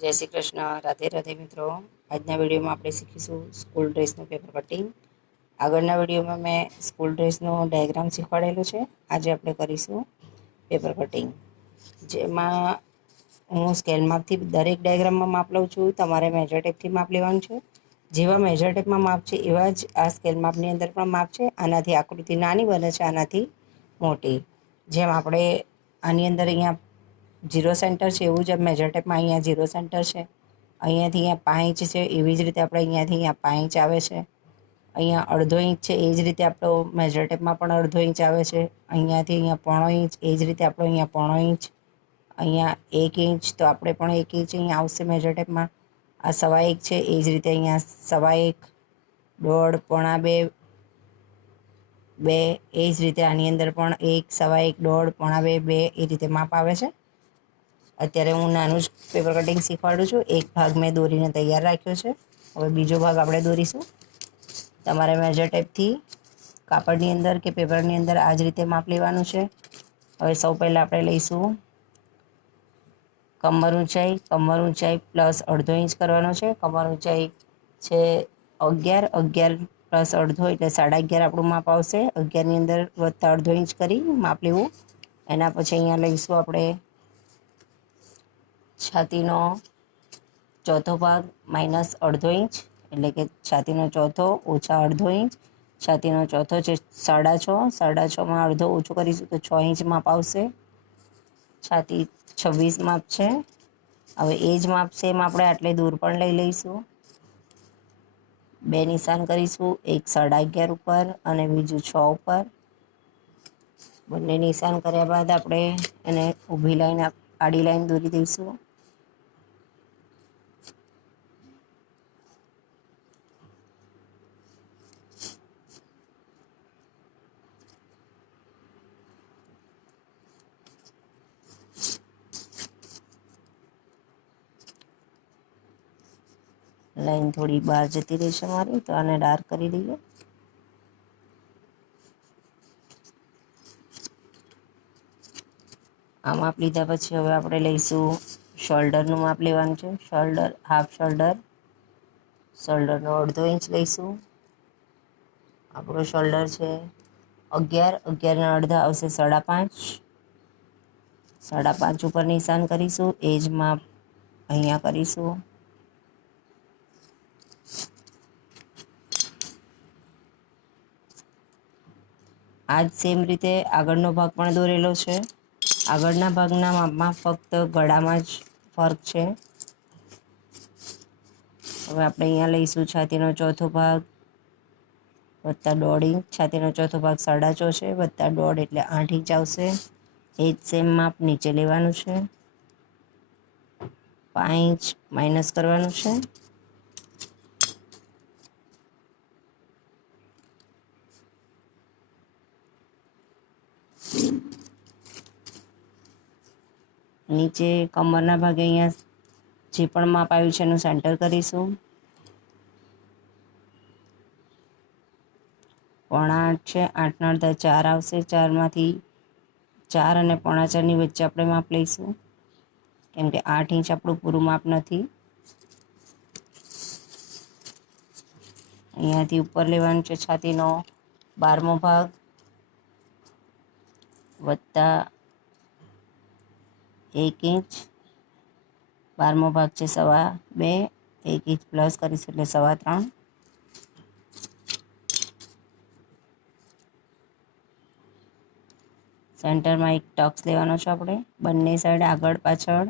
જય શ્રી કૃષ્ણ. રાધે રાધે મિત્રો. આજના વિડીયોમાં આપણે શીખીશું સ્કૂલ ડ્રેસનું પેપર કટિંગ આગળના વિડીયોમાં મેં સ્કૂલ ડ્રેસનો ડાયાગ્રામ શીખવાડેલો છે. આજે આપણે કરીશું પેપર કટિંગ જેમાં હું સ્કેલ માપથી દરેક ડાયાગ્રામમાં માપ લઉં છું. તમારે મેજર ટેપથી માપ લેવાનું છે. જેવા મેજર ટેપમાં માપ છે, એવા જ આ સ્કેલ માપની અંદર પણ માપ છે. આનાથી આકૃતિ નાની બને છે, આનાથી મોટી. જેમ આપણે આની અંદર અહીંયા ઝીરો સેન્ટર છે એવું જ મેજર ટેપમાં અહીંયા ઝીરો સેન્ટર છે. અહીંયાથી અહીંયા પાંચ છે, એવી જ રીતે આપણે અહીંયાથી અહીંયા પાંચ આવે છે. અહીંયા અડધો ઇંચ છે, એ જ રીતે આપણો મેજર ટેપમાં પણ અડધો ઇંચ આવે છે. અહીંયાથી અહીંયા પોણો ઇંચ, એ જ રીતે આપણો અહીંયા પોણો ઇંચ. અહીંયા એક ઇંચ તો આપણે પણ એક ઇંચ અહીંયા આવશે મેજર ટેપમાં આ સવા એક છે, એ જ રીતે અહીંયા સવા એક, દોઢ, પોણા બે બે, એ જ રીતે આની અંદર પણ એક, સવા એક, દોઢ, પોણા બે બે એ રીતે માપ આવે છે. અત્યારે હું નાનું જ પેપર કટિંગ શીખવાડું છું. એક ભાગ મેં દોરીને તૈયાર રાખ્યો છે. હવે બીજો ભાગ આપણે દોરીશું. તમારે મેજર ટેપથી કાપડની અંદર કે પેપરની અંદર આ જ રીતે માપ લેવાનું છે. હવે સૌ પહેલાં આપણે લઈશું. કમર ઊંચાઈ કમર ઊંચાઈ પ્લસ અડધો ઇંચ કરવાનો છે. કમર ઊંચાઈ છે અગિયાર અગિયાર પ્લસ અડધો એટલે સાડા અગિયાર આપણું માપ આવશે. અગિયારની અંદર વધતા અડધો ઇંચ કરી માપ લેવું. એના પછી અહીંયા લઈશું આપણે છાતીનો ચોથો ભાગ માઇનસ અડધો ઇંચ, એટલે કે છાતીનો ચોથો ઓછા અડધો ઇંચ, છાતીનો ચોથો છે સાડા છ, સાડા છમાં અડધો ઓછો કરીશું તો છ ઇંચ માપ આવશે. છાતી છવ્વીસ માપ છે. હવે એ જ માપ સેમ આપણે આટલે દૂર પણ લઈ લઈશું. બે નિશાન કરીશું, એક સાડા અગિયાર ઉપર અને બીજું છ ઉપર. બંને નિશાન કર્યા બાદ આપણે એને ઊભી લાઈન, આડી લાઈન દોરી દઈશું. લાઈન થોડી બહાર જતી રહેશે મારી, તો આને ડાર્ક કરી દઈએ. આ માપ લીધા પછી હવે આપણે લઈશું શોલ્ડરનું માપ લેવાનું છે. શોલ્ડર હાફ શોલ્ડર શોલ્ડરનો અડધો ઇંચ લઈશું. આપણો શોલ્ડર છે અગિયાર, અગિયારના અડધા આવશે સાડા પાંચ. સાડા પાંચ ઉપર નિશાન કરીશું, એ જ માપ અહીંયા કરીશું. આ જ સેમ રીતે આગળનો ભાગ પણ દોરેલો છે. આગળના ભાગના માપમાં ફક્ત ગળામાં જ ફર્ક છે. હવે આપણે અહીંયા લઈશું છાતીનો ચોથો ભાગ વત્તા દોઢ ઇંચ. છાતીનો ચોથો ભાગ સાડા ચો છે, વત્તા દોઢ એટલે આઠ ઇંચ આવશે. એ જ સેમ માપ નીચે લેવાનું છે. પાંચ માઇનસ કરવાનું છે. નીચે કમરના ભાગે અહીંયા જે પણ માપ આવ્યું છે એનું સેન્ટર કરીશું. પોણા આઠ છે આઠના અડધા ચાર આવશે. ચારમાંથી ચાર અને પોણા ચારની વચ્ચે આપણે માપ લઈશું. કેમ કે આઠ ઇંચ આપણું પૂરું માપ નથી. અહીંયાથી ઉપર લેવાનું છે છાતીનો બારમો ભાગ. વત્તા એક ઇંચ. બારમો ભાગ છે સવા બે, એક ઇંચ પ્લસ કરીશું એટલે સવા ત્રણ. સેન્ટરમાં એક ટક્સ લેવાનો છે આપણે. બંને સાઈડ આગળ પાછળ.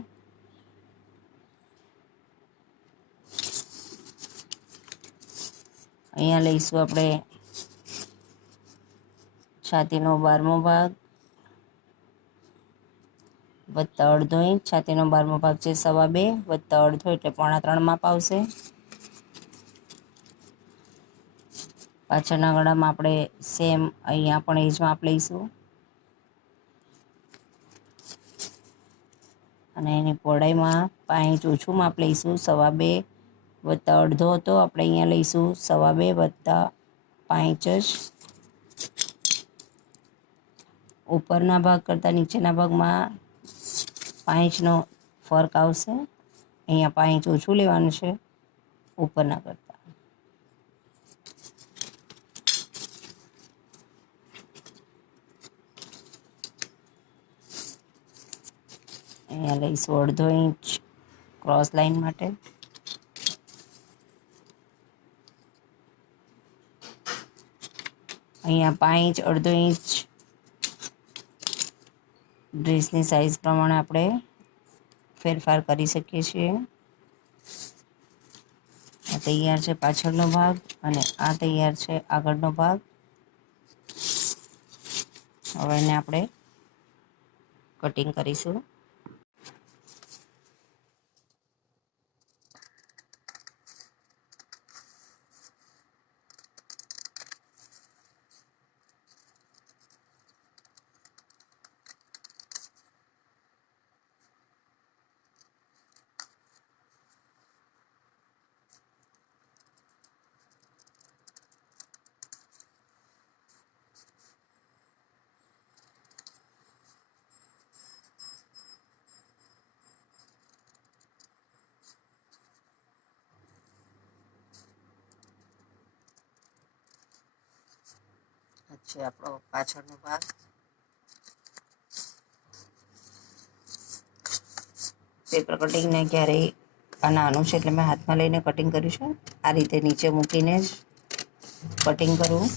અહીંયા લઈશું આપણે છાતીનો બારમો ભાગ. વત્તા અડધો ઇંચ, છાતીનો બારમો ભાગ છે સવા બે, વત્તા અડધો એટલે પોણા ત્રણ માપ આવશે. પાછળના ગળામાં આપણે સેમ અહીંયા પણ એ જ માપ લઈશું. અને એની પહોળાઈમાં પાંચ ઓછું માપ લઈશું, સવા બે, વત્તા અડધો હતો, આપણે અહીંયા લઈશું સવા બે વત્તા પાંચ જ. ઉપરના ભાગ કરતાં નીચેના ભાગમાં પાંચનો ફર્ક આવશે. અહીંયા પાંચ ઓછું લેવાનું છે, ઉપરના કરતાં. અહીંયા લઈશું અડધો ઇંચ ક્રોસ લાઈન માટે. અહીંયા પાંચ અડધો ઇંચ ડ્રેસની સાઇઝ પ્રમાણે આપણે ફેરફાર કરી શકીએ છીએ. આ તૈયાર છે પાછળનો ભાગ અને આ તૈયાર છે આગળનો ભાગ. હવે એને આપણે કટિંગ કરીશું. છે આપણો પાછળનો ભાગ. પેપર કટિંગને ક્યારેય આ નાનું છે એટલે મેં હાથમાં લઈને કટિંગ કર્યું છે. આ રીતે નીચે મૂકીને જ કટિંગ કરવું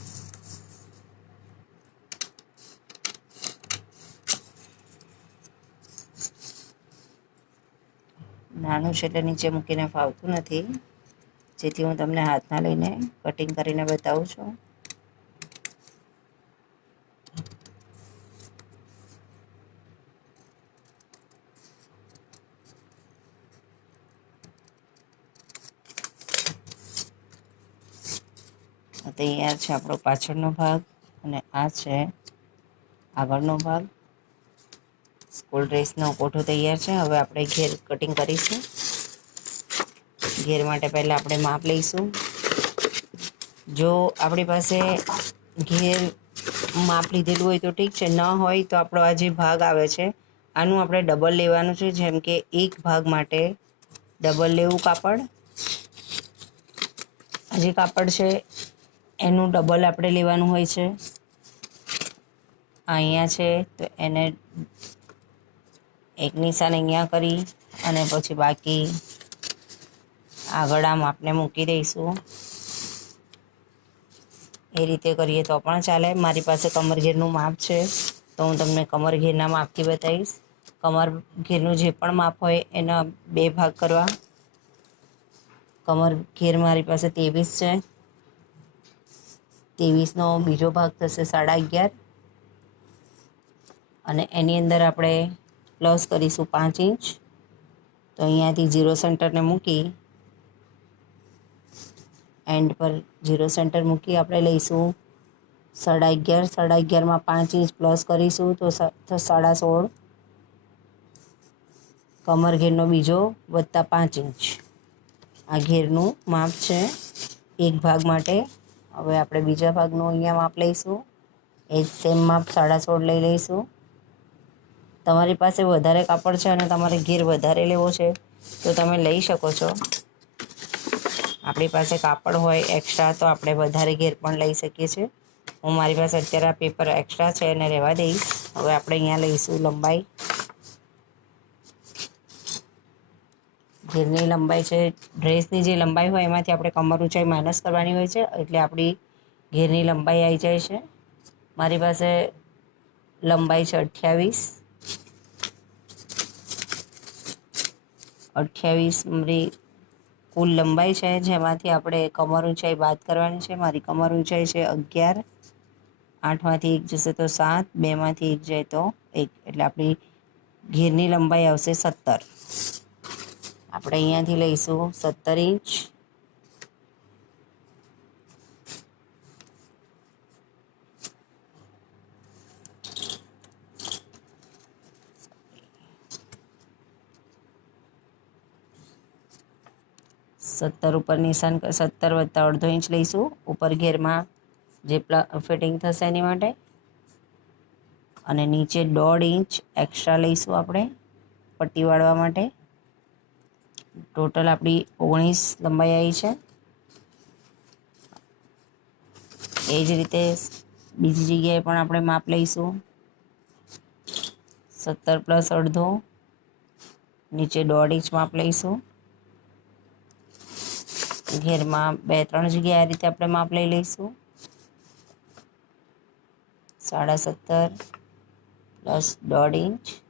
નાનું છે એટલે નીચે મૂકીને ફાવતું નથી. જેથી હું તમને હાથમાં લઈને કટિંગ કરીને બતાવું છું. તૈયાર છે આપણો પાછળનો ભાગ અને આ છે આગળનો ભાગ. સ્કૂલ ડ્રેસનો કોઠો તૈયાર છે. હવે આપણે ઘેર કટિંગ કરીશું. ઘેર માટે પહેલાં આપણે માપ લઈશું. જો આપણી પાસે ઘેર માપ લીધેલું હોય તો ઠીક છે. ન હોય તો આપણો આ જે ભાગ આવે છે, આનું આપણે ડબલ લેવાનું છે. જેમ કે એક ભાગ માટે ડબલ લેવું કાપડ. આ જે કાપડ છે એનું ડબલ આપણે લેવાનું હોય છે. અહીંયા છે, તો એને એક નિશાન અહીંયા કરી અને પછી બાકી આગળ આમ આપણે મૂકી દઈશું. એ રીતે કરીએ તો પણ ચાલે. મારી પાસે કમર ઘેરનું માપ છે, તો હું તમને કમર ઘેરના માપથી બતાવીશ. કમર ઘેરનું જે પણ માપ હોય એના બે ભાગ કરવા. કમર ઘેર મારી પાસે ત્રેવીસ છે. ત્રેવીસનો બીજો ભાગ થશે સાડા અગિયાર. અને એની અંદર આપણે પ્લસ કરીશું પાંચ ઇંચ. તો અહીંયાથી ઝીરો સેન્ટરને મૂકી એન્ડ પર ઝીરો સેન્ટર મૂકી આપણે લઈશું સાડા અગિયાર. સાડા અગિયારમાં પાંચ ઇંચ પ્લસ કરીશું તો સાડા સોળ. કમર ઘેરનો બીજો વત્તા પાંચ ઇંચ. આ ઘેરનું માપ છે એક ભાગ માટે હવે આપણે બીજા ભાગનું અહીંયા માપ લઈશું. એ જ સેમ માપ સાડા સોળ લઈ લઈશું. તમારી પાસે વધારે કાપડ છે અને તમારે ઘેર વધારે લેવો છે, તો તમે લઈ શકો છો. આપણી પાસે કાપડ હોય એક્સ્ટ્રા તો આપણે વધારે ઘેર પણ લઈ શકીએ છીએ. હું મારી પાસે અત્યારે આ પેપર એક્સ્ટ્રા છે એને રહેવા દઈશ. હવે આપણે અહીંયા લઈશું લંબાઈ. ઘેરની લંબાઈ છે, ડ્રેસની જે લંબાઈ હોય એમાંથી આપણે કમર ઊંચાઈ માઇનસ કરવાની હોય છે, એટલે આપણી ઘેરની લંબાઈ આવી જાય છે. મારી પાસે લંબાઈ છે અઠ્યાવીસ. અઠ્યાવીસ મારી કુલ લંબાઈ છે, જેમાંથી આપણે કમર ઊંચાઈ બાદ કરવાની છે. મારી કમર ઊંચાઈ છે અગિયાર. આઠમાંથી એક જશે તો સાત, બેમાંથી એક જાય તો એક. એટલે આપણી ઘેરની લંબાઈ આવશે સત્તર. આપણે અહીંયાથી લઈશું સત્તર ઇંચ. સત્તર ઉપર નિશાન સત્તર વત્તા અડધો ઇંચ લઈશું. ઉપર ઘેરમાં જે ફિટિંગ થશે એની માટે. અને નીચે દોઢ ઇંચ એક્સ્ટ્રા લઈશું આપણે પટ્ટી વાળવા માટે. ટોટલ આપણી ઓગણીસ લંબાઈ આવી છે. એ જ રીતે બીજી જગ્યાએ પણ આપણે માપ લઈશું. સત્તર પ્લસ અડધો, નીચે દોઢ ઇંચ માપ લઈશું. ઘેરમાં બે ત્રણ જગ્યાએ આ રીતે આપણે માપ લઈ લઈશું. સાડા સત્તર પ્લસ દોઢ ઇંચ.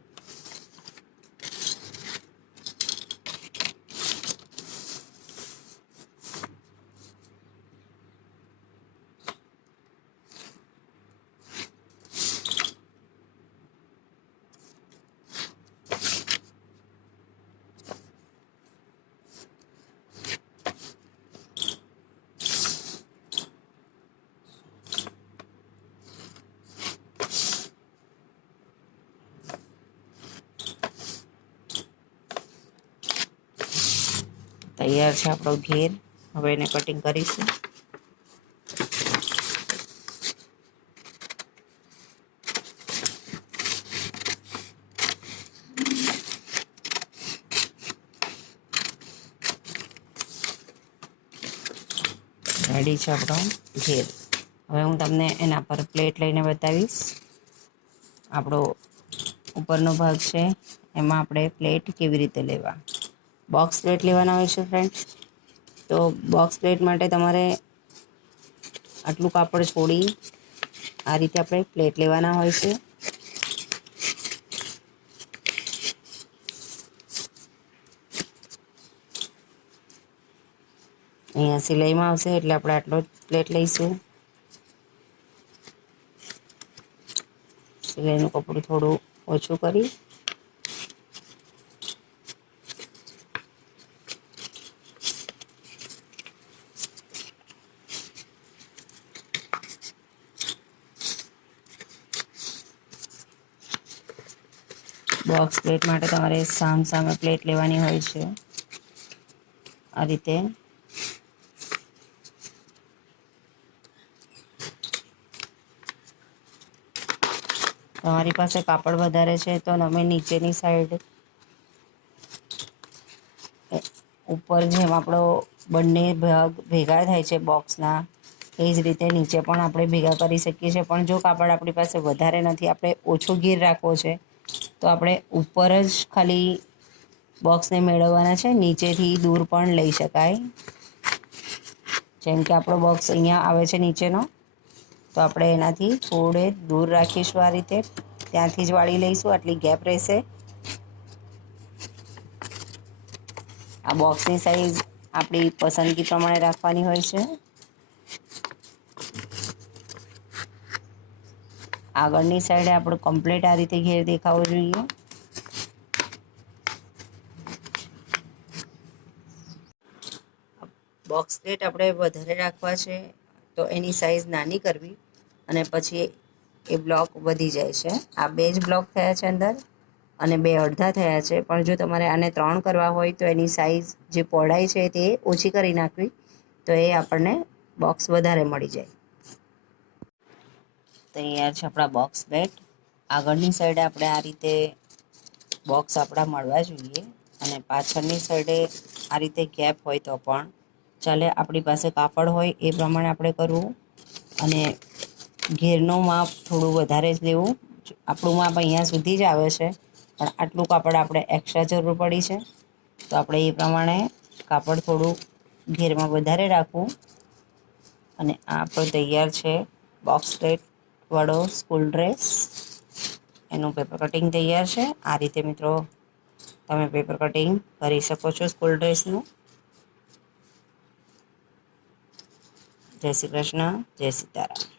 તૈયાર છે આપણો ઘેર. હવે એને કટિંગ કરીશું. રેડી છે આપણો ઘેર. હવે હું તમને એના પર પ્લેટ લઈને બતાવીશ. આપણો ઉપરનો ભાગ છે. એમાં આપણે પ્લેટ કેવી રીતે લેવા? બોક્સ પ્લેટ લેવાના હોય છે ફ્રેન્ડ્સ તો બોક્સ પ્લેટ માટે તમારે આટલું કાપડ છોડી આ રીતે આપણે પ્લેટ લેવાના હોય છે. અહીંયા સિલાઈમાં આવશે એટલે આપણે આટલો પ્લેટ લઈશું. સિલાઈનું કપડું થોડું ઓછું કરી બોક્સ પ્લેટ માટે તમારે સામ સામે પ્લેટ લેવાની હોય છે. આ રીતે. તમારી પાસે કાપડ વધારે છે તો તમે નીચેની સાઈડ ઉપર જેમ આપણો બંને ભાગ ભેગા થાય છે બોક્સના, એ જ રીતે નીચે પણ આપણે ભેગા કરી શકીએ છીએ. પણ જો કાપડ આપણી પાસે વધારે નથી, આપણે ઓછો ગીર રાખવો છે તો આપણે ઉપર જ ખાલી બોક્સને મેળવવાના છે. નીચેથી દૂર પણ લઈ શકાય. જેમ કે આપણો બોક્સ અહીંયા આવે છે નીચેનો. તો આપણે એનાથી થોડે દૂર રાખીશું આ રીતે. ત્યાંથી જ વાળી લઈશું. આટલી ગેપ રહેશે. આ બોક્સની સાઈઝ આપણી પસંદગી પ્રમાણે રાખવાની હોય છે. આગળની સાઈડે આપણે કમ્પ્લીટ આ રીતે ઘેર દેખાવો જોઈએ. બોક્સ પ્લેટ આપણે વધારે રાખવા છે, તો એની સાઈઝ નાની કરવી અને પછી એ બ્લોક વધી જાય છે. આ બે જ બ્લોક થયા છે અંદર અને બે અડધા થયા છે. પણ જો તમારે આને ત્રણ કરવા હોય તો એની સાઈઝ જે પહોળાઈ છે તે ઓછી કરી નાખવી, તો એ આપણને બોક્સ વધારે મળી જાય. તૈયાર છે આપણા બોક્સ બેટ આગળની સાઈડે આપણે આ રીતે બોક્સ આપણા મળવા જોઈએ અને પાછળની સાઈડે આ રીતે ગેપ હોય તો પણ ચાલે. આપણી પાસે કાપડ હોય એ પ્રમાણે આપણે કરવું અને ઘેરનું માપ થોડું વધારે જ લેવું. આપણું માપ અહીંયા સુધી જ આવે છે, પણ આટલું કાપડ આપણે એક્સ્ટ્રા જરૂર પડી છે. તો આપણે એ પ્રમાણે કાપડ થોડું ઘેરમાં વધારે રાખવું. અને આ આપણો તૈયાર છે બોક્સ પ્લેટ વાળો સ્કૂલ ડ્રેસ, એનું પેપર કટિંગ તૈયાર છે. આ રીતે મિત્રો તમે પેપર કટિંગ કરી શકો છો સ્કૂલ ડ્રેસનું. જય શ્રી કૃષ્ણ, જય સીતારામ.